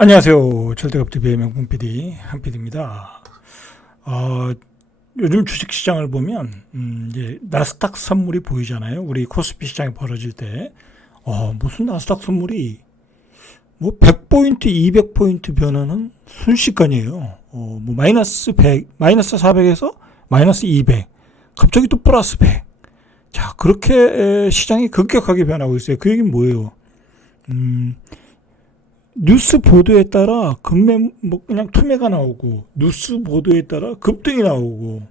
안녕하세요. 절대급TV의 명품 PD 한PD입니다. 요즘 주식시장을 보면 이제 나스닥 선물이 보이잖아요. 우리 코스피 시장이 벌어질 때 무슨 나스닥 선물이 뭐 100포인트, 200포인트 변화는 순식간이에요. 뭐 마이너스 100, 마이너스 400에서 마이너스 200, 갑자기 또 플러스 100. 자, 그렇게 시장이 급격하게 변하고 있어요. 그 얘기는 뭐예요? 뉴스 보도에 따라 뭐 그냥 투매가 나오고, 뉴스 보도에 따라 급등이 나오고,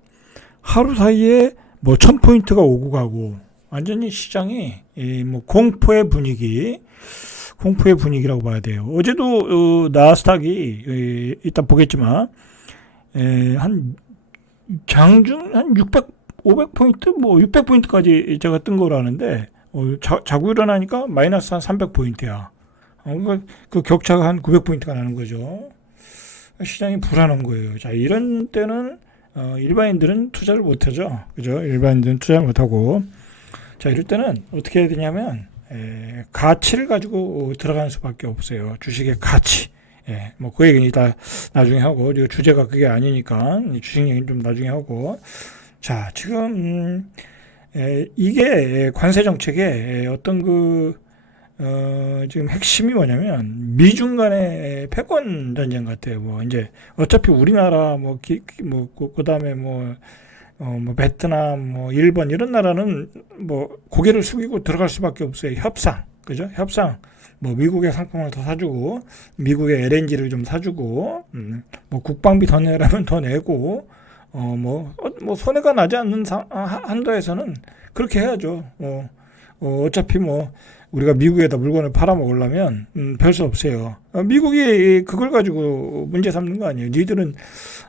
하루 사이에 뭐 1000포인트가 오고 가고, 완전히 시장이 뭐 공포의 분위기라고 봐야 돼요. 어제도 나스닥이 이따 보겠지만 한 장중 한 500포인트 뭐 600포인트까지 제가 뜬 거로 아는데 자고 일어나니까 마이너스 한 300포인트야. 그 격차가 한 900포인트가 나는 거죠. 시장이 불안한 거예요. 자, 이런 때는 일반인들은 투자를 못하죠. 그죠? 일반인들은 투자를 못하고. 자, 이럴 때는 어떻게 해야 되냐면 가치를 가지고 들어가는 수밖에 없어요. 주식의 가치. 뭐 그 얘기는 이따 나중에 하고, 주제가 그게 아니니까 주식 얘기는 좀 나중에 하고. 자, 지금 이게 관세 정책의 어떤 지금 핵심이 뭐냐면 미중 간의 패권 전쟁 같아요. 뭐 이제 어차피 우리나라 그다음에 뭐 베트남 뭐 일본 이런 나라는 뭐 고개를 숙이고 들어갈 수밖에 없어요. 협상. 그죠? 협상. 뭐 미국의 상품을 더 사주고 미국의 LNG를 좀 사주고 뭐 국방비 더 내라면 더 내고 뭐 손해가 나지 않는 한도에서는 그렇게 해야죠. 어차피 뭐 우리가 미국에다 물건을 팔아먹으려면 별 수 없어요. 미국이 그걸 가지고 문제 삼는 거 아니에요. 니들은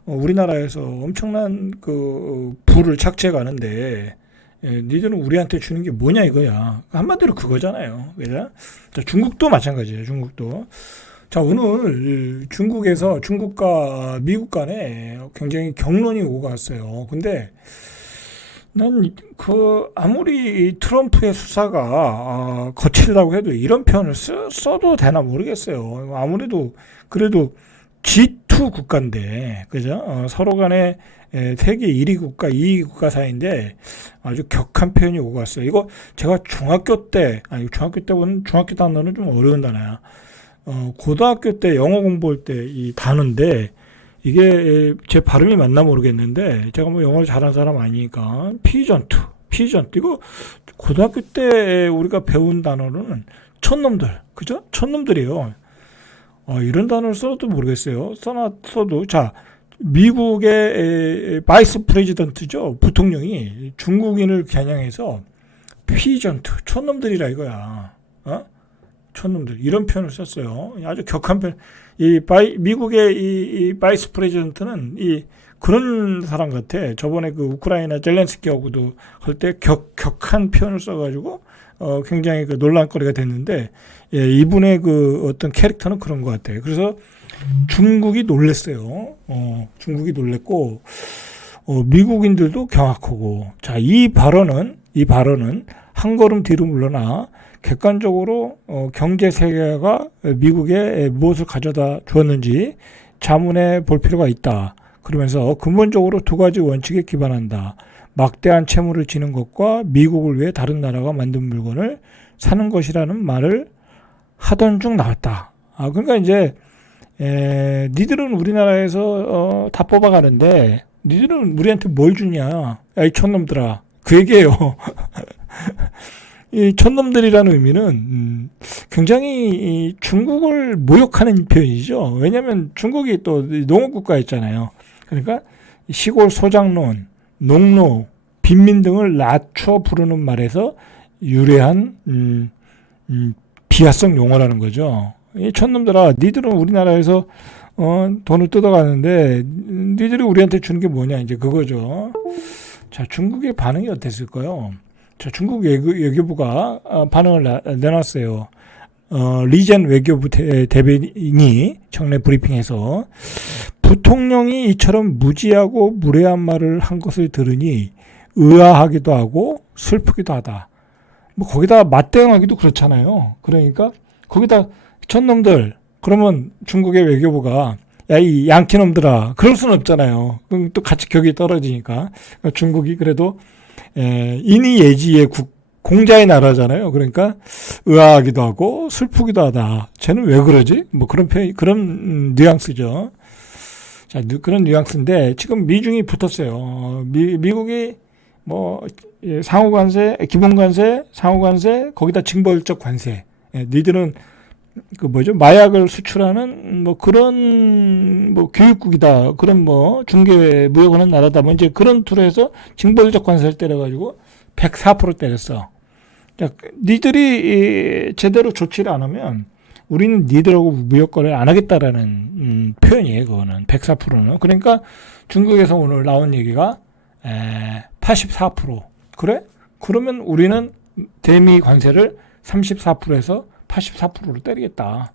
우리나라에서 엄청난 그 부를 착취해 가는데 니들은 우리한테 주는 게 뭐냐 이거야. 한마디로 그거잖아요. 그죠? 자, 중국도 마찬가지예요. 중국도. 자, 오늘 중국과 미국 간에 굉장히 격론이 오고 갔어요. 근데 난 아무리 트럼프의 수사가 거칠다고 해도 이런 표현을 써도 되나 모르겠어요. 아무래도 그래도 G2 국가인데, 그죠? 서로 간에 세계 1위 국가, 2위 국가 사이인데 아주 격한 표현이 오고 갔어요. 이거 제가 중학교 때는 중학교 단어는 좀 어려운 단어야. 고등학교 때 영어 공부할 때 이 단어인데 이게 제 발음이 맞나 모르겠는데 제가 뭐 영어를 잘하는 사람 아니니까 피전트 이거 고등학교 때 우리가 배운 단어는 촌놈들, 그죠? 촌놈들이에요. 이런 단어를 써도 모르겠어요. 써도 자, 미국의 바이스 프레지던트죠, 부통령이 중국인을 겨냥해서 피전트 촌놈들이라 이거야. 촌놈들 이런 표현을 썼어요. 아주 격한 표현. 미국의 이 바이스 프레지던트는 그런 사람 같아. 저번에 그 우크라이나 젤렌스키하고도 할 때 격한 표현을 써가지고 굉장히 그 논란거리가 됐는데 이분의 그 어떤 캐릭터는 그런 것 같아요. 그래서 중국이 놀랬어요. 중국이 놀랬고 미국인들도 경악하고. 자, 이 발언은 한 걸음 뒤로 물러나 객관적으로 경제 세계가 미국에 무엇을 가져다 주었는지 자문해 볼 필요가 있다. 그러면서 근본적으로 두 가지 원칙에 기반한다. 막대한 채무를 지는 것과 미국을 위해 다른 나라가 만든 물건을 사는 것이라는 말을 하던 중 나왔다. 그러니까 이제 니들은 우리나라에서 다 뽑아가는데 니들은 우리한테 뭘 주냐? 야, 이 촌놈들아. 그 얘기예요. 이 촌놈들이라는 의미는 굉장히 중국을 모욕하는 표현이죠. 왜냐하면 중국이 또 농업국가였잖아요. 그러니까 시골 소장농, 농노, 빈민 등을 낮춰 부르는 말에서 유래한 비하성 용어라는 거죠. 이 촌놈들아, 니들은 우리나라에서 돈을 뜯어가는데 니들이 우리한테 주는 게 뭐냐, 이제 그거죠. 자, 중국의 반응이 어땠을까요? 자, 중국 외교부가 반응을 내놨어요. 리젠 외교부 대변인이 청내 브리핑에서 부통령이 이처럼 무지하고 무례한 말을 한 것을 들으니 의아하기도 하고 슬프기도 하다. 뭐 거기다 맞대응하기도 그렇잖아요. 그러니까 거기다 촌놈들 그러면 중국의 외교부가 야, 이 양키놈들아, 그럴 수는 없잖아요. 그럼 또 같이 격이 떨어지니까. 중국이 그래도 인이 예지의 공자의 나라잖아요. 그러니까 의아하기도 하고 슬프기도 하다. 쟤는 왜 그러지? 뭐 그런 그런 뉘앙스죠. 자, 그런 뉘앙스인데 지금 미중이 붙었어요. 미국이 뭐 상호관세, 기본관세, 상호관세, 거기다 징벌적 관세. 니들은 그 뭐죠? 마약을 수출하는 뭐 그런 뭐 교육국이다. 그런 뭐 중개 무역하는 나라다. 뭐 이제 그런 툴로 해서 징벌적 관세를 때려가지고 104% 때렸어. 자, 니들이 제대로 조치를 안 하면 우리는 니들하고 무역 거래를 안 하겠다라는 표현이에요. 그거는 104%는. 그러니까 중국에서 오늘 나온 얘기가 84%. 그래? 그러면 우리는 대미 관세를 34%에서 84%로 때리겠다.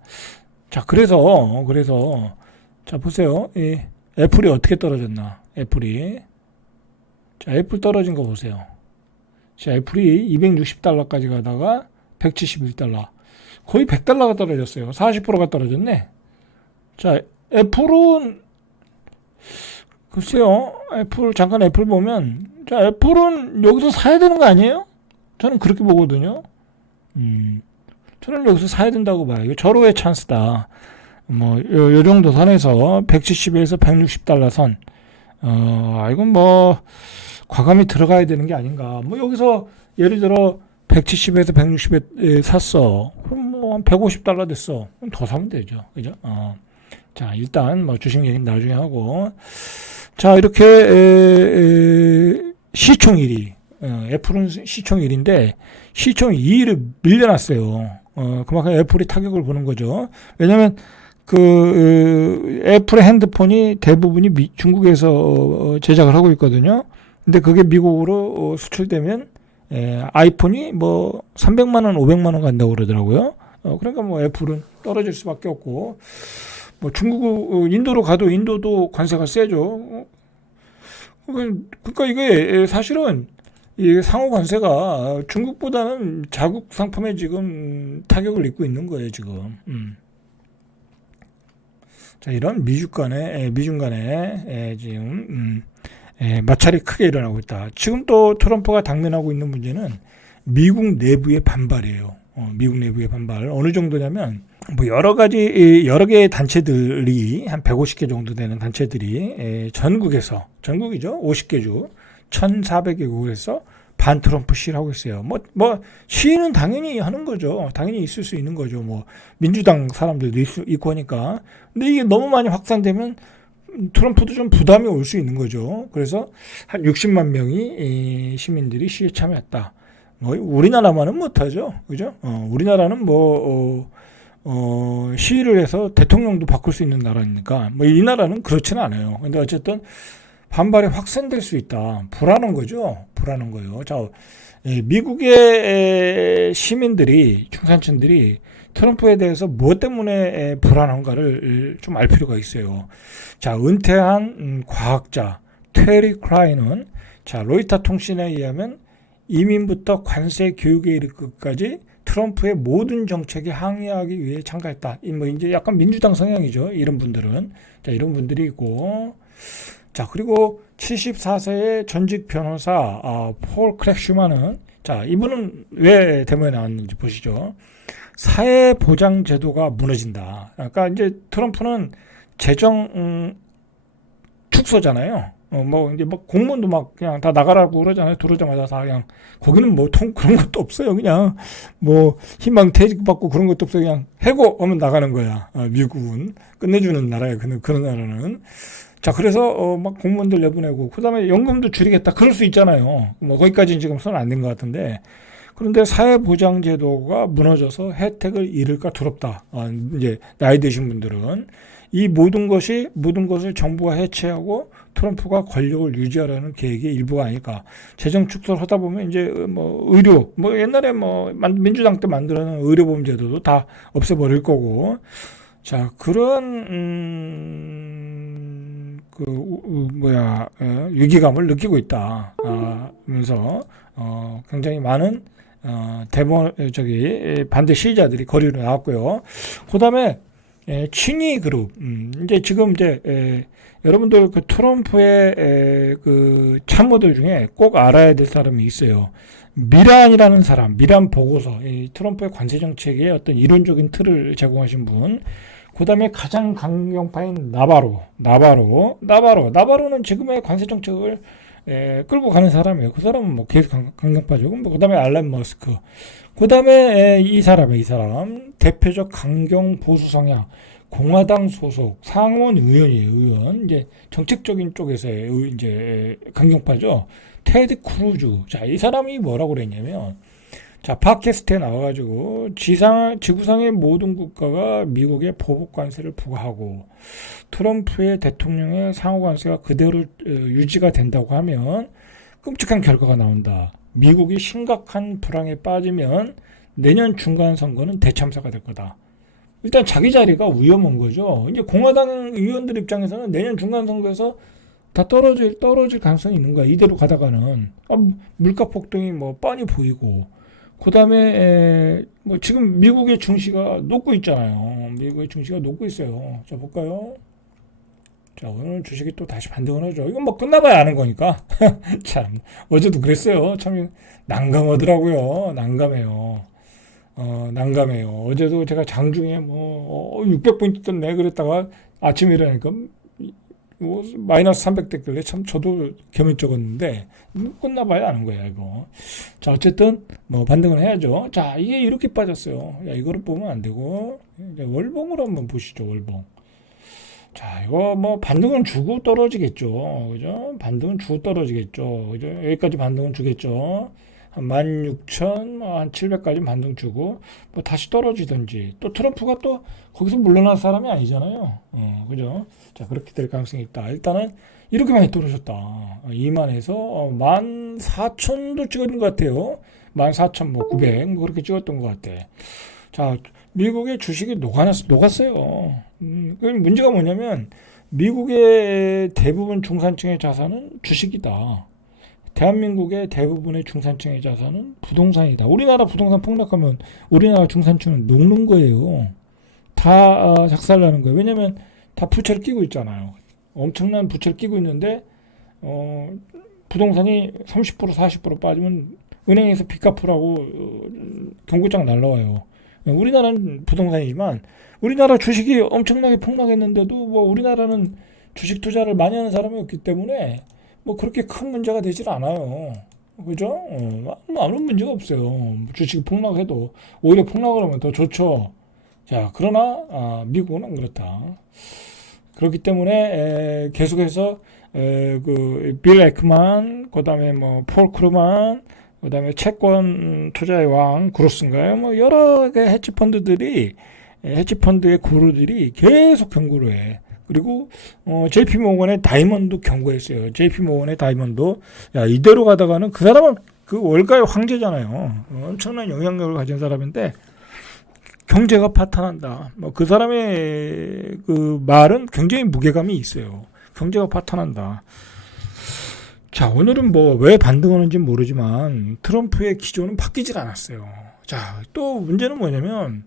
자, 그래서 자, 보세요. 이 애플이 어떻게 떨어졌나? 애플이. 자, 애플 떨어진 거 보세요. 자, 애플이 260달러까지 가다가 171달러. 거의 100달러가 떨어졌어요. 40%가 떨어졌네. 자, 애플은 글쎄요. 잠깐 애플 보면 자, 애플은 여기서 사야 되는 거 아니에요? 저는 그렇게 보거든요. 저는 여기서 사야 된다고 봐요. 이거 절호의 찬스다. 뭐, 요 정도 선에서 170에서 160달러 선. 이건 뭐, 과감히 들어가야 되는 게 아닌가. 뭐, 여기서 예를 들어 170에서 160에 샀어. 그럼 뭐, 한 150달러 됐어. 그럼 더 사면 되죠. 그죠? 자, 일단 뭐, 주식 얘기는 나중에 하고. 자, 이렇게, 시총 1위. 애플은 시총 1위인데, 시총 2위를 밀려났어요. 그만큼 애플이 타격을 보는 거죠. 왜냐면, 애플의 핸드폰이 대부분이 중국에서 제작을 하고 있거든요. 근데 그게 미국으로 수출되면, 아이폰이 뭐 300만원, 500만원 간다고 그러더라고요. 그러니까 뭐 애플은 떨어질 수밖에 없고, 뭐 인도로 가도 인도도 관세가 세죠. 그러니까 이게 사실은 이 상호 관세가 중국보다는 자국 상품에 지금 타격을 입고 있는 거예요, 지금. 자, 이런 미중 간에 지금 마찰이 크게 일어나고 있다. 지금 또 트럼프가 당면하고 있는 문제는 미국 내부의 반발이에요. 미국 내부의 반발. 어느 정도냐면 뭐 여러 개의 단체들이 한 150개 정도 되는 단체들이 전국이죠. 50개 주 1,400개국에서 반 트럼프 시위를 하고 있어요. 뭐 시위는 당연히 하는 거죠. 당연히 있을 수 있는 거죠. 뭐 민주당 사람들도 있고 하니까. 근데 이게 너무 많이 확산되면 트럼프도 좀 부담이 올 수 있는 거죠. 그래서 한 60만 명이 시민들이 시위에 참여했다. 뭐 우리나라만은 못하죠. 그죠? 우리나라는 시위를 해서 대통령도 바꿀 수 있는 나라니까 뭐 이 나라는 그렇지는 않아요. 근데 어쨌든 반발이 확산될 수 있다. 불안한 거죠. 불안한 거예요. 자, 미국의 시민들이 중산층들이 트럼프에 대해서 무엇 때문에 불안한가를 좀 알 필요가 있어요. 자, 은퇴한 과학자 테리 클라인은 자, 로이터 통신에 의하면 이민부터 관세 교육에 이르기까지 트럼프의 모든 정책에 항의하기 위해 참가했다. 뭐 이제 약간 민주당 성향이죠. 이런 분들은. 자, 이런 분들이 있고. 자, 그리고 74세의 전직 변호사 폴 크랙슈만은 자, 이분은 왜 데모에 나왔는지 보시죠. 사회보장 제도가 무너진다. 그러니까 이제 트럼프는 재정 축소잖아요. 뭐 이제 뭐 공무원도 막 그냥 다 나가라고 그러잖아요. 들어오자마자 다 그냥 거기는 뭐 그런 것도 없어요. 그냥 뭐 희망 퇴직 받고 그런 것도 없어요. 그냥 해고 하면 나가는 거야. 미국은 끝내주는 나라예요. 그런 나라는. 자, 그래서 막 공무원들 내보내고 그다음에 연금도 줄이겠다. 그럴 수 있잖아요. 뭐 거기까지는 지금 손 안 댄 것 같은데. 그런데 사회보장제도가 무너져서 혜택을 잃을까 두렵다. 이제 나이 드신 분들은 이 모든 것을 정부가 해체하고 트럼프가 권력을 유지하려는 계획의 일부가 아닐까. 재정 축소를 하다 보면 이제 뭐 의료, 뭐 옛날에 뭐 민주당 때 만들어놓은 의료보험제도도 다 없애버릴 거고. 자, 그런 위기감을 느끼고 있다. 하면서 굉장히 많은 반대 시위자들이 거리로 나왔고요. 그다음에 친위 그룹. 이제 지금 이제 여러분들 그 트럼프의 그 참모들 중에 꼭 알아야 될 사람이 있어요. 미란이라는 사람, 미란 보고서, 이 트럼프의 관세 정책의 어떤 이론적인 틀을 제공하신 분. 그다음에 가장 강경파인 나바로는 지금의 관세 정책을 끌고 가는 사람이에요. 그 사람은 뭐 계속 강경파죠. 그다음에 알란 머스크. 그다음에 이 사람 대표적 강경 보수 성향 공화당 소속 상원 의원이에요. 의원 이제 정책적인 쪽에서의 이제 강경파죠. 테드 크루즈. 자, 이 사람이 뭐라고 그랬냐면, 자, 팟캐스트에 나와가지고 지구상의 모든 국가가 미국에 보복 관세를 부과하고 트럼프의 대통령의 상호 관세가 그대로 유지가 된다고 하면 끔찍한 결과가 나온다. 미국이 심각한 불황에 빠지면 내년 중간 선거는 대참사가 될 거다. 일단 자기 자리가 위험한 거죠. 이제 공화당 의원들 입장에서는 내년 중간 선거에서 다 떨어질 가능성이 있는 거야. 이대로 가다가는 물가 폭등이 뭐 뻔히 보이고, 그 다음에 뭐 지금 미국의 증시가 녹고 있잖아요. 미국의 증시가 녹고 있어요. 자, 볼까요? 자, 오늘 주식이 또 다시 반등을 하죠. 이건 뭐 끝나봐야 아는 거니까. 참, 어제도 그랬어요. 참 난감하더라고요. 난감해요. 난감해요. 어제도 제가 장중에 뭐 600포인트 떴네 그랬다가 아침에 일어나니까 뭐 마이너스 300 됐길래 참 저도 겸했적었는데 끝나봐야 아는 거야 이거. 자, 어쨌든 뭐 반등을 해야죠. 자, 이게 이렇게 빠졌어요. 야, 이거를 보면 안 되고 월봉으로 한번 보시죠. 월봉. 자, 이거 뭐 반등은 주고 떨어지겠죠. 그죠? 반등은 주고 떨어지겠죠. 그죠? 여기까지 반등은 주겠죠. 한 16,000, 한 700까지 반등 주고, 뭐 다시 떨어지든지, 또 트럼프가 또 거기서 물러날 사람이 아니잖아요. 그죠? 자, 그렇게 될 가능성이 있다. 일단은 이렇게 많이 떨어졌다. 2만에서 14,000도 찍었는 것 같아요. 14,900, 뭐 그렇게 찍었던 것 같아. 자, 미국의 주식이 녹았어요. 그 문제가 뭐냐면, 미국의 대부분 중산층의 자산은 주식이다. 대한민국의 대부분의 중산층의 자산은 부동산이다. 우리나라 부동산 폭락하면 우리나라 중산층은 녹는 거예요. 다 작살나는 거예요. 왜냐면 다 부채를 끼고 있잖아요. 엄청난 부채를 끼고 있는데 부동산이 30% 40% 빠지면 은행에서 빚 갚으라고 경고장 날라와요. 우리나라는 부동산이지만 우리나라 주식이 엄청나게 폭락했는데도 뭐 우리나라는 주식 투자를 많이 하는 사람이 없기 때문에 뭐 그렇게 큰 문제가 되질 않아요. 그죠? 아무 문제가 없어요. 주식이 폭락해도 오히려 폭락을 하면 더 좋죠. 자, 그러나 미국은 안 그렇다. 그렇기 때문에 계속해서 그빌 에크만, 그다음에 뭐 폴 크루만, 그다음에 채권 투자의 왕 그로스인가요? 뭐 여러 개 헤지펀드의 구루들이 계속 경고를 해. 그리고 JP 모건의 다이먼도 경고했어요. JP 모건의 다이먼도 야, 이대로 가다가는 그 사람은 그 월가의 황제잖아요. 엄청난 영향력을 가진 사람인데 경제가 파탄한다. 뭐 그 사람의 그 말은 굉장히 무게감이 있어요. 경제가 파탄한다. 자, 오늘은 뭐 왜 반등하는지 모르지만 트럼프의 기조는 바뀌질 않았어요. 자, 또 문제는 뭐냐면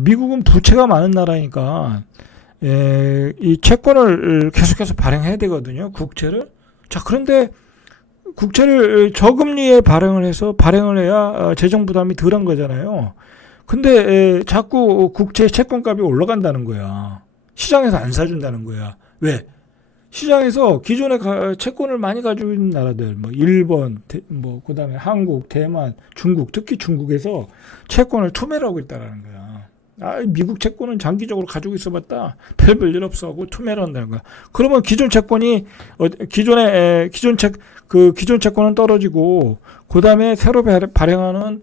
미국은 부채가 많은 나라니까 이 채권을 계속해서 발행해야 되거든요. 국채를. 자, 그런데 국채를 저금리에 발행을 해야 재정 부담이 덜한 거잖아요. 근데 자꾸 국채 채권값이 올라간다는 거야. 시장에서 안 사준다는 거야. 왜? 시장에서 기존에 채권을 많이 가지고 있는 나라들, 뭐 일본, 뭐 그다음에 한국, 대만, 중국, 특히 중국에서 채권을 투매를 하고 있다는 거야. 미국 채권은 장기적으로 가지고 있어봤다. 별일 없어 하고 투매를 한다는 거야. 그러면 기존 채권이 기존 채권은 떨어지고 그다음에 새로 발행하는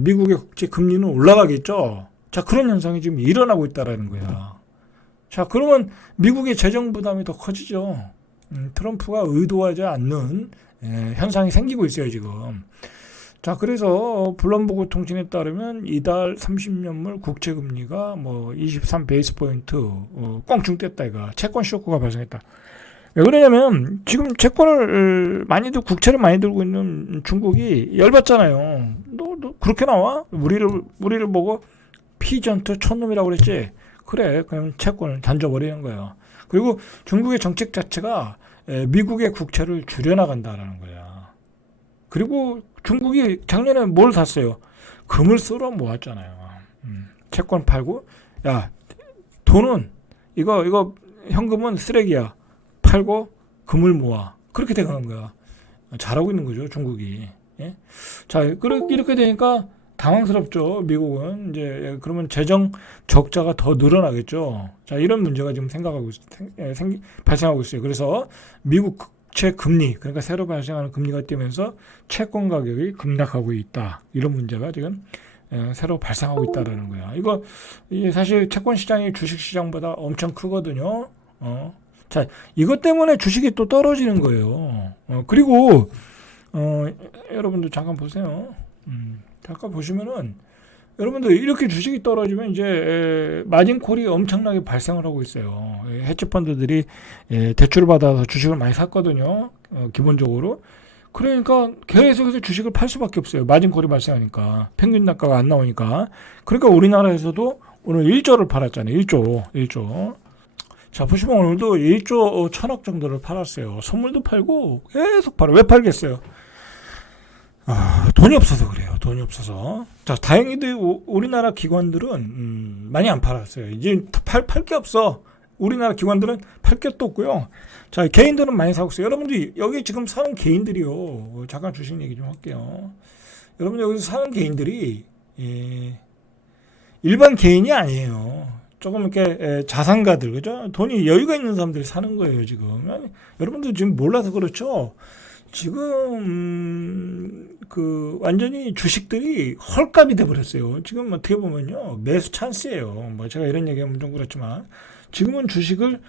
미국의 국제 금리는 올라가겠죠. 자, 그런 현상이 지금 일어나고 있다라는 거야. 자, 그러면 미국의 재정 부담이 더 커지죠. 트럼프가 의도하지 않는 현상이 생기고 있어요, 지금. 자, 그래서 블룸버그 통신에 따르면 이달 30년물 국채 금리가 뭐 23 베이스 포인트 껑충 뗐다 이거. 채권 쇼크가 발생했다. 왜 그러냐면 지금 국채를 많이 들고 있는 중국이 열받잖아요. 너 그렇게 나와? 우리를 보고 피전투 촌놈이라고 그랬지. 그래, 그냥 채권을 던져버리는 거예요. 그리고 중국의 정책 자체가 미국의 국채를 줄여나간다라는 거야. 그리고 중국이 작년에 뭘 샀어요? 금을 쓸어 모았잖아요. 채권 팔고, 야, 돈은, 이거, 현금은 쓰레기야. 팔고, 금을 모아. 그렇게 돼가는 거야. 잘하고 있는 거죠, 중국이. 예? 자, 이렇게 되니까 당황스럽죠, 미국은. 이제, 그러면 재정 적자가 더 늘어나겠죠. 자, 이런 문제가 지금 발생하고 있어요. 그래서 미국 국채 금리, 그러니까 새로 발생하는 금리가 뛰면서 채권 가격이 급락하고 있다. 이런 문제가 지금 새로 발생하고 있다라는 거야. 이게 사실 채권 시장이 주식 시장보다 엄청 크거든요. 자, 이것 때문에 주식이 또 떨어지는 거예요. 그리고 여러분들 잠깐 보세요. 잠깐 보시면은 여러분들 이렇게 주식이 떨어지면 이제 마진콜이 엄청나게 발생을 하고 있어요. 헤지펀드들이 대출을 받아서 주식을 많이 샀거든요. 기본적으로. 그러니까 계속해서 주식을 팔 수밖에 없어요. 마진콜이 발생하니까. 평균 단가가 안 나오니까. 그러니까 우리나라에서도 오늘 1조를 팔았잖아요. 1조. 자, 보시면 오늘도 1조 1천억 정도를 팔았어요. 선물도 팔고 계속 팔아요. 왜 팔겠어요? 돈이 없어서 그래요. 돈이 없어서. 자, 다행히도 우리나라 기관들은 많이 안 팔았어요. 이제 팔 게 없어. 우리나라 기관들은 팔 게 또 없고요. 자, 개인들은 많이 사고 있어요. 여러분들 여기 지금 사는 개인들이요. 잠깐 주식 얘기 좀 할게요. 여러분들 여기서 사는 개인들이 일반 개인이 아니에요. 조금 이렇게 자산가들, 그죠? 돈이 여유가 있는 사람들이 사는 거예요, 지금. 여러분들 지금 몰라서 그렇죠? 지금 완전히 주식들이 헐값이 돼버렸어요. 지금 어떻게 보면요, 매수 찬스예요. 뭐 제가 이런 얘기하면 좀 그렇지만 지금은 주식을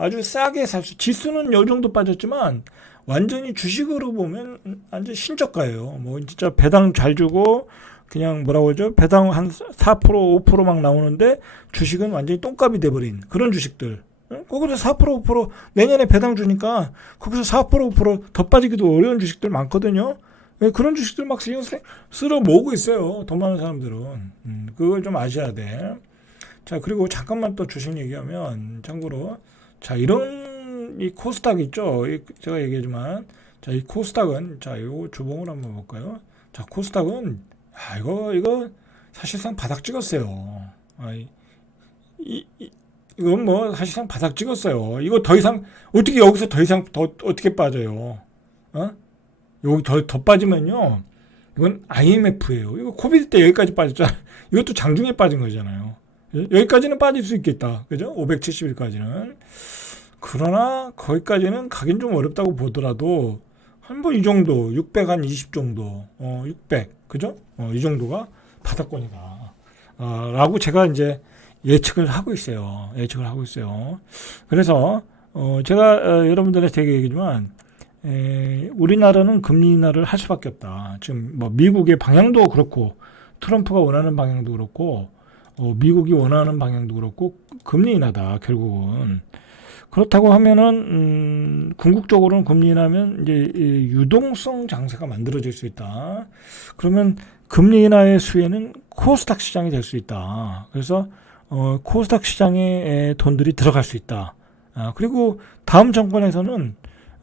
아주 싸게 살 수. 지수는 요 정도 빠졌지만 완전히 주식으로 보면 완전 신저가예요. 뭐 진짜 배당 잘 주고 그냥 뭐라고 하죠? 배당 한 4% 5% 막 나오는데 주식은 완전히 똥값이 돼버린 그런 주식들. 거기서 4% 5% 내년에 배당 주니까 거기서 4% 5% 더 빠지기도 어려운 주식들 많거든요. 그런 주식들 막 쓸어 모으고 있어요. 돈 많은 사람들은. 그걸 좀 아셔야 돼. 자, 그리고 잠깐만 또 주식 얘기하면 참고로, 자, 이런 이 코스닥 있죠. 제가 얘기하지만, 자, 이 코스닥은, 자, 이거 주봉을 한번 볼까요? 자, 코스닥은 이거 사실상 바닥 찍었어요. 이건 뭐 사실상 바닥 찍었어요. 이거 더 이상 어떻게 여기서 더 이상 어떻게 빠져요? 여기 더 빠지면요, 이건 IMF예요. 이거 코비드 때 여기까지 빠졌잖아. 이것도 장중에 빠진 거잖아요. 여기까지는 빠질 수 있겠다, 그죠? 570일까지는. 그러나 거기까지는 가긴 좀 어렵다고 보더라도 한 번 이 정도, 620 정도, 600, 그죠? 이 정도가 바닥권이다. 라고 제가 이제 예측을 하고 있어요. 그래서 제가 여러분들한테 얘기하지만 우리나라는 금리 인하를 할 수밖에 없다. 지금 뭐 미국의 방향도 그렇고 트럼프가 원하는 방향도 그렇고 미국이 원하는 방향도 그렇고 금리 인하다 결국은. 그렇다고 하면은 궁극적으로는 금리 인하면 이제 유동성 장세가 만들어질 수 있다. 그러면 금리 인하의 수혜는 코스닥 시장이 될 수 있다. 그래서 코스닥 시장에 돈들이 들어갈 수 있다. 그리고 다음 정권에서는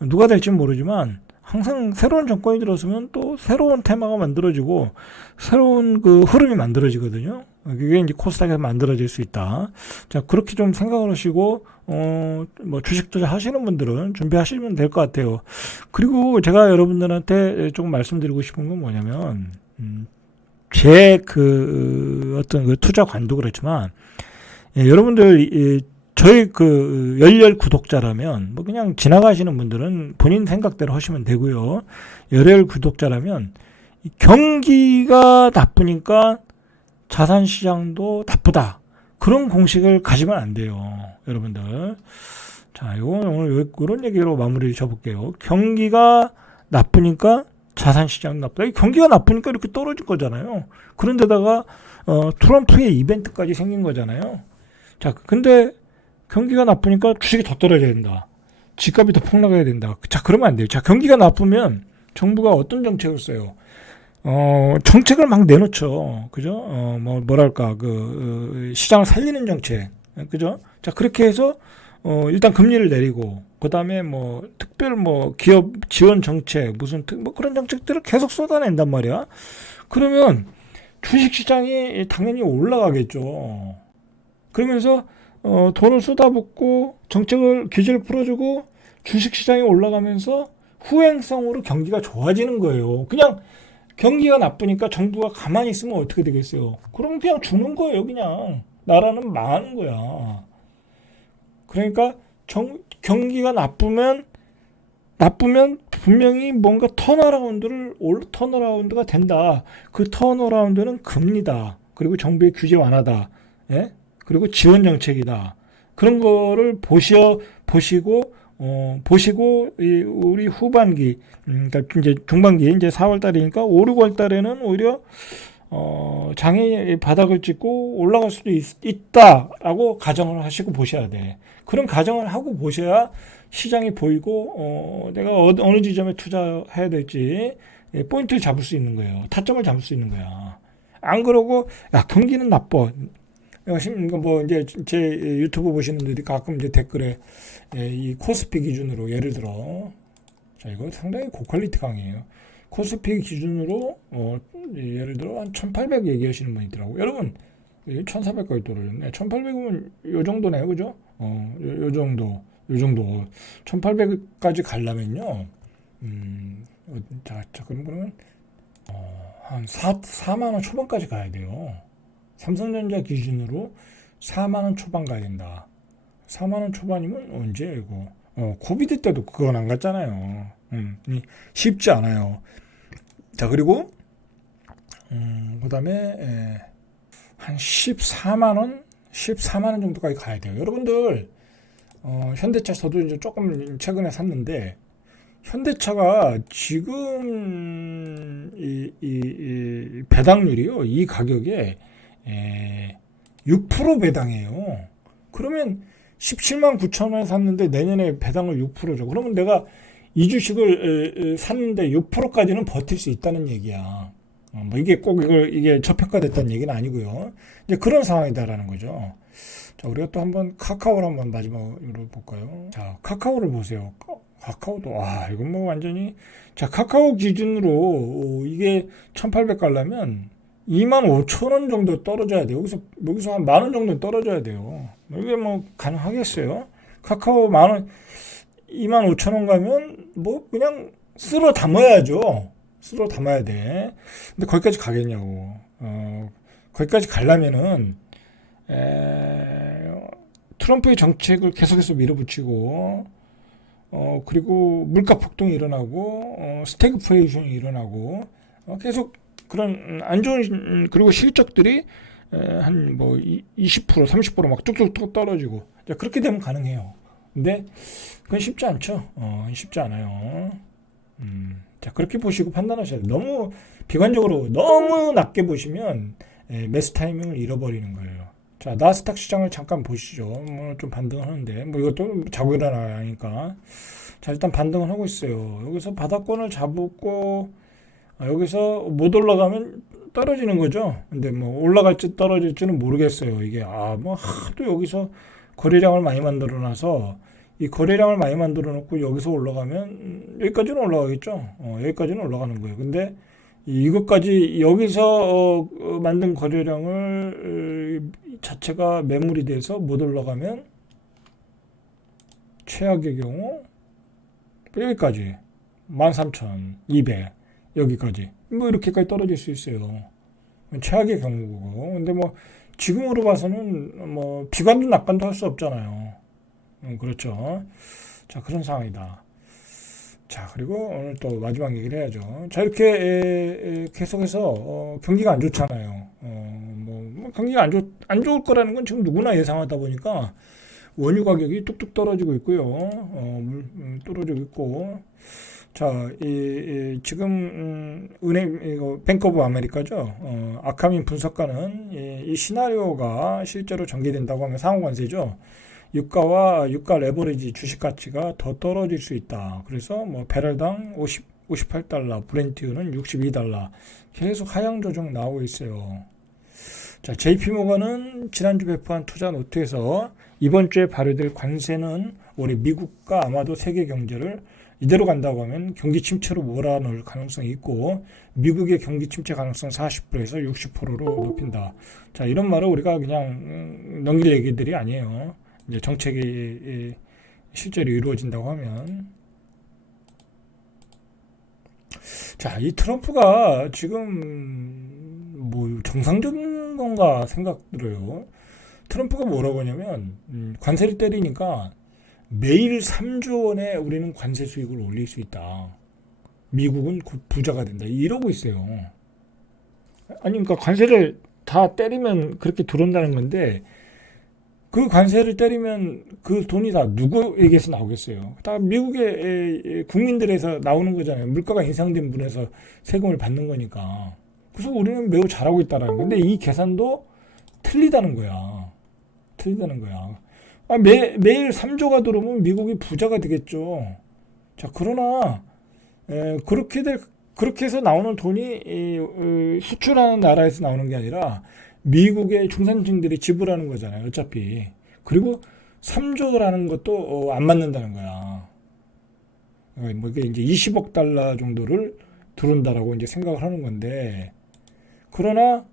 누가 될지는 모르지만 항상 새로운 정권이 들어서면 또 새로운 테마가 만들어지고 새로운 그 흐름이 만들어지거든요. 그게 이제 코스닥에서 만들어질 수 있다. 자, 그렇게 좀 생각을 하시고 뭐 주식 투자 하시는 분들은 준비하시면 될 것 같아요. 그리고 제가 여러분들한테 조금 말씀드리고 싶은 건 뭐냐면 제 어떤 그 투자관도 그렇지만 여러분들 저희 열혈 구독자라면 뭐 그냥 지나가시는 분들은 본인 생각대로 하시면 되고요. 열혈 구독자라면 경기가 나쁘니까 자산시장도 나쁘다. 그런 공식을 가지면 안 돼요. 여러분들. 자, 이거 오늘 이런 얘기로 마무리를 줘볼게요. 경기가 나쁘니까 자산시장 나쁘다. 경기가 나쁘니까 이렇게 떨어진 거잖아요. 그런데다가 트럼프의 이벤트까지 생긴 거잖아요. 자, 근데 경기가 나쁘니까 주식이 더 떨어져야 된다. 집값이 더 폭락해야 된다. 자, 그러면 안 돼요. 자, 경기가 나쁘면 정부가 어떤 정책을 써요? 정책을 막 내놓죠. 그죠? 뭐랄까, 시장을 살리는 정책. 그죠? 자, 그렇게 해서 일단 금리를 내리고 그다음에 뭐 특별 뭐 기업 지원 정책 무슨 뭐 그런 정책들을 계속 쏟아낸단 말이야. 그러면 주식 시장이 당연히 올라가겠죠. 그러면서 돈을 쏟아붓고 정책을 규제를 풀어주고 주식 시장이 올라가면서 후행성으로 경기가 좋아지는 거예요. 그냥 경기가 나쁘니까 정부가 가만히 있으면 어떻게 되겠어요? 그럼 그냥 죽는 거예요, 그냥. 나라는 망하는 거야. 그러니까 경기가 나쁘면 분명히 뭔가 턴어라운드가 된다. 그 턴어라운드는 금리다. 그리고 정부의 규제 완화다. 예? 그리고 지원 정책이다. 그런 거를 보시고 우리 후반기, 그러니까 이제 중반기 이제 4월 달이니까 5, 6월 달에는 오히려 장이 바닥을 찍고 올라갈 수도 있다라고 가정을 하시고 보셔야 돼. 그런 가정을 하고 보셔야 시장이 보이고 내가 어느 지점에 투자해야 될지 포인트를 잡을 수 있는 거예요. 타점을 잡을 수 있는 거야. 안 그러고 야 경기는 나빠. 뭐 이제 제 유튜브 보시는 분들이 가끔 이제 댓글에 이 코스피 기준으로 예를 들어 자 이거 상당히 고퀄리티 강의예요. 코스피 기준으로 예를 들어 한 1800 얘기하시는 분이 있더라고요. 여러분 1400까지 떨어졌네. 1800이면 요 정도네요. 그죠? 요 정도 1800까지 가려면요. 자 그러면 한 4만 원 초반까지 가야 돼요. 삼성전자 기준으로 4만 원 초반 가야 된다. 4만 원 초반이면 언제 이거? 코비드 때도 그건 안 갔잖아요. 쉽지 않아요. 자 그리고 그다음에 한 14만 원 정도까지 가야 돼요. 여러분들 현대차 저도 이제 조금 최근에 샀는데 현대차가 지금 이 배당률이요. 이 가격에 6% 배당이에요. 그러면 17만 9천 원에 샀는데 내년에 배당을 6%죠. 그러면 내가 이 주식을 샀는데 6%까지는 버틸 수 있다는 얘기야. 뭐 이게 꼭 이게 저평가됐다는 얘기는 아니고요. 이제 그런 상황이다라는 거죠. 자, 우리가 또 한번 카카오를 한번 마지막으로 볼까요? 자, 카카오를 보세요. 카카오도 이건 뭐 완전히 자 카카오 기준으로 이게 1800 가려면 25,000원 정도 떨어져야 돼요. 여기서 한 만 원 정도 떨어져야 돼요. 이게 뭐 가능하겠어요? 카카오 만 원, 25,000원 가면 뭐 그냥 쓸어 담아야죠. 쓸어 담아야 돼. 근데 거기까지 가겠냐고. 거기까지 가려면은 트럼프의 정책을 계속해서 밀어붙이고 그리고 물가 폭등이 일어나고 스태그플레이션이 일어나고 계속 그런 안 좋은 그리고 실적들이 한 뭐 20% 30%막 뚝뚝뚝 떨어지고 자, 그렇게 되면 가능해요. 근데 그건 쉽지 않죠. 쉽지 않아요. 자 그렇게 보시고 판단하셔야 돼요. 너무 비관적으로 너무 낮게 보시면 매수 타이밍을 잃어버리는 거예요. 자 나스닥 시장을 잠깐 보시죠. 뭐 좀 반등을 하는데 뭐 이것도 자고 일어나니까 자 일단 반등을 하고 있어요. 여기서 바닥권을 잡고 여기서 못 올라가면 떨어지는 거죠. 근데 뭐 올라갈지 떨어질지는 모르겠어요. 이게 뭐 하도 여기서 거래량을 많이 만들어 놔서 이 거래량을 많이 만들어 놓고 여기서 올라가면 여기까지는 올라가겠죠. 여기까지는 올라가는 거예요. 근데 이것까지 여기서 만든 거래량을 자체가 매물이 돼서 못 올라가면 최악의 경우 여기까지 13,200 여기까지 뭐 이렇게까지 떨어질 수 있어요. 최악의 경우고 근데 뭐 지금으로 봐서는 뭐 비관도 낙관도 할 수 없잖아요. 그렇죠. 자 그런 상황이다. 자 그리고 오늘 또 마지막 얘기를 해야죠. 자 이렇게 계속해서 경기가 안 좋잖아요. 뭐 경기가 안 좋을 거라는 건 지금 누구나 예상하다 보니까 원유 가격이 뚝뚝 떨어지고 있고요. 떨어지고 있고 자 지금 은행 뱅크 오브 아메리카죠. 아카민 분석가는 이 시나리오가 실제로 전개된다고 하면 상호관세죠. 유가와 유가 레버리지 주식 가치가 더 떨어질 수 있다. 그래서 뭐 배럴당 58달러, 브렌트유는 62달러 계속 하향 조정 나오고 있어요. 자, JP모건은 지난주 배포한 투자 노트에서 이번 주에 발효될 관세는 올해 미국과 아마도 세계 경제를 이대로 간다고 하면 경기 침체로 몰아넣을 가능성이 있고 미국의 경기 침체 가능성 40%에서 60%로 높인다. 자, 이런 말을 우리가 그냥 넘길 얘기들이 아니에요. 이제 정책이 실제로 이루어진다고 하면. 자, 이 트럼프가 지금 뭐 정상적인 건가 생각 들어요. 트럼프가 뭐라고 하냐면 관세를 때리니까 매일 3조 원에 우리는 관세 수익을 올릴 수 있다. 미국은 곧 부자가 된다. 이러고 있어요. 아니, 그러니까 관세를 다 때리면 그렇게 들어온다는 건데 그 관세를 때리면 그 돈이 다 누구에게서 나오겠어요? 다 미국의 국민들에서 나오는 거잖아요. 물가가 인상된 분에서 세금을 받는 거니까. 그래서 우리는 매우 잘하고 있다라는 건데 이 계산도 틀리다는 거야. 틀리다는 거야. 매일 3조가 들어오면 미국이 부자가 되겠죠. 자, 그러나 그렇게 해서 나오는 돈이 수출하는 나라에서 나오는 게 아니라 미국의 중산층들이 지불하는 거잖아요. 어차피. 그리고 3조라는 것도 안 맞는다는 거야. 뭐 이게 이제 20억 달러 정도를 들어온다라고 이제 생각을 하는 건데, 그러나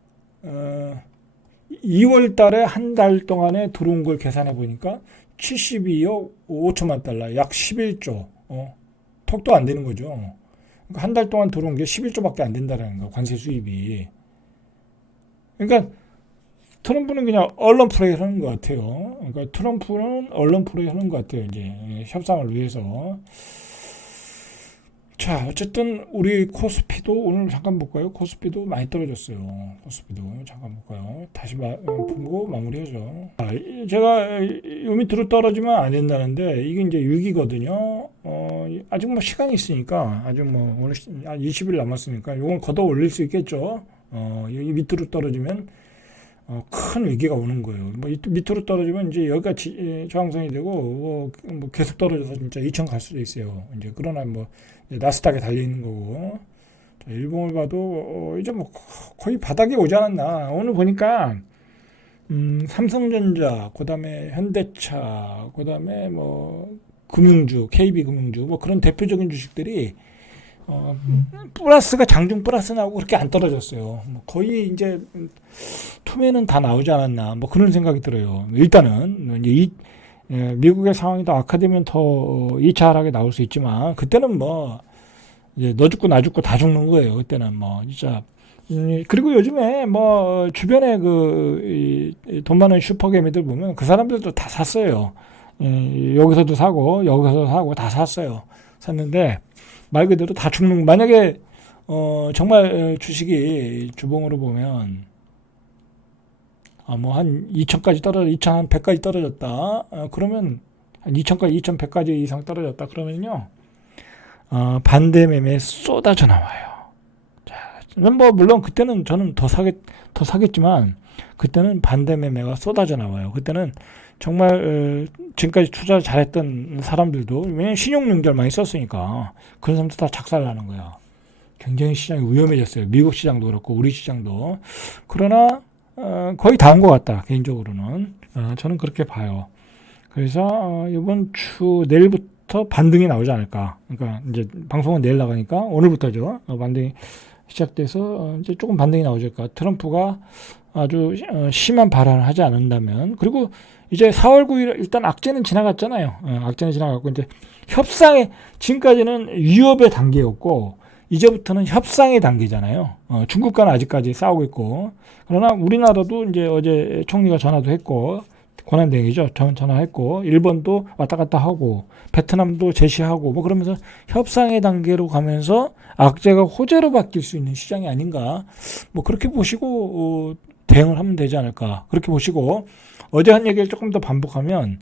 2월 달에 한 달 동안에 들어온 걸 계산해 보니까 72억 5천만 달러, 약 11조. 턱도 안 되는 거죠. 그러니까 한 달 동안 들어온 게 11조밖에 안 된다는 거, 관세 수입이. 그러니까 트럼프는 그냥 언론 플레이 하는 것 같아요. 그러니까 트럼프는 언론 플레이 하는 것 같아요. 이제 협상을 위해서. 자, 어쨌든 우리 코스피도 오늘 잠깐 볼까요? 코스피도 많이 떨어졌어요. 코스피도 잠깐 볼까요? 다시 보고 마무리하죠. 제가 요 밑으로 떨어지면 안 된다는데 이게 이제 6이거든요. 아직 뭐 시간이 있으니까 아직 뭐 오늘 20일 남았으니까 이건 걷어 올릴 수 있겠죠. 여기 밑으로 떨어지면 큰 위기가 오는 거예요. 뭐 밑으로 떨어지면 이제 여기가 저항선이 되고 뭐 계속 떨어져서 진짜 2천 갈 수도 있어요. 이제 그러나 뭐 나스닥에 달려 있는 거고. 자, 일봉을 봐도 이제 뭐 거의 바닥에 오지 않았나. 오늘 보니까 삼성전자, 그다음에 현대차, 그다음에 뭐 금융주, KB금융주 뭐 그런 대표적인 주식들이 플러스가 장중 플러스 나오고 그렇게 안 떨어졌어요. 뭐 거의 이제 투매는 다 나오지 않았나 뭐 그런 생각이 들어요. 일단은 이제 미국의 상황이 더 악화되면 더 2차 하락에 나올 수 있지만 그때는 뭐 이제 너 죽고 나 죽고 다 죽는 거예요. 그때는 뭐 진짜. 그리고 요즘에 뭐 주변에 돈 많은 슈퍼개미들 보면 그 사람들도 다 샀어요. 여기서도 사고 여기서도 사고 다 샀어요. 샀는데 말 그대로 다 죽는. 만약에 정말 주식이 주봉으로 보면 뭐 한 2천까지 떨어져, 2,100까지 떨어졌다. 그러면 한 2천까지, 2,100까지 이상 떨어졌다. 그러면요, 반대 매매에 쏟아져 나와요. 자, 뭐 물론 그때는 저는 더 사겠지만 그때는 반대 매매가 쏟아져 나와요. 그때는 정말 지금까지 투자 잘했던 사람들도 왜냐면 신용연결 많이 썼으니까 그런 사람들 다 작살나는 거야. 굉장히 시장이 위험해졌어요. 미국 시장도 그렇고 우리 시장도. 그러나 거의 다 온 것 같다. 개인적으로는 저는 그렇게 봐요. 그래서 이번 주 내일부터 반등이 나오지 않을까. 그러니까 이제 방송은 내일 나가니까 오늘부터죠. 반등이 시작돼서 이제 조금 반등이 나오지 않을까. 트럼프가 아주 심한 발언을 하지 않는다면. 그리고 이제 4월 9일 일단 악재는 지나갔잖아요. 악재는 지나갔고 이제 협상에 지금까지는 위협의 단계였고 이제부터는 협상의 단계잖아요. 중국과는 아직까지 싸우고 있고 그러나 우리나라도 이제 어제 총리가 전화도 했고 권한대행이죠. 전화했고 일본도 왔다 갔다 하고 베트남도 제시하고 뭐 그러면서 협상의 단계로 가면서 악재가 호재로 바뀔 수 있는 시장이 아닌가. 뭐 그렇게 보시고 대응을 하면 되지 않을까. 그렇게 보시고 어제 한 얘기를 조금 더 반복하면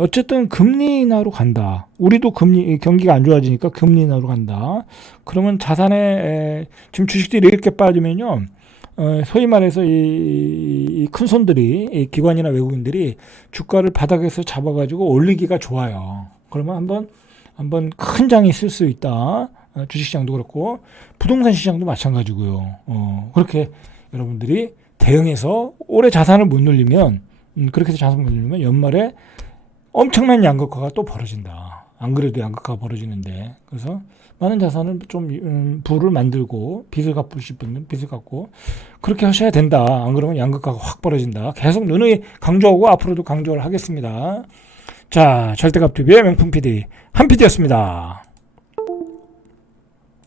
어쨌든 금리 인하로 간다. 우리도 경기가 안 좋아지니까 금리 인하로 간다. 그러면 자산에 지금 주식들이 이렇게 빠지면요. 소위 말해서 이 큰 손들이 이 기관이나 외국인들이 주가를 바닥에서 잡아가지고 올리기가 좋아요. 그러면 한번 큰 장이 쓸 수 있다. 주식시장도 그렇고 부동산 시장도 마찬가지고요. 그렇게 여러분들이 대응해서 올해 자산을 못 늘리면 그렇게 해서 자산을 못 늘리면 연말에 엄청난 양극화가 또 벌어진다. 안 그래도 양극화가 벌어지는데 그래서 많은 자산을 좀 부를 만들고 빚을 갚으실 분은 빚을 갚고 그렇게 하셔야 된다. 안 그러면 양극화가 확 벌어진다. 계속 누누이 강조하고 앞으로도 강조를 하겠습니다. 자, 절대값TV의 명품 PD 한 PD였습니다.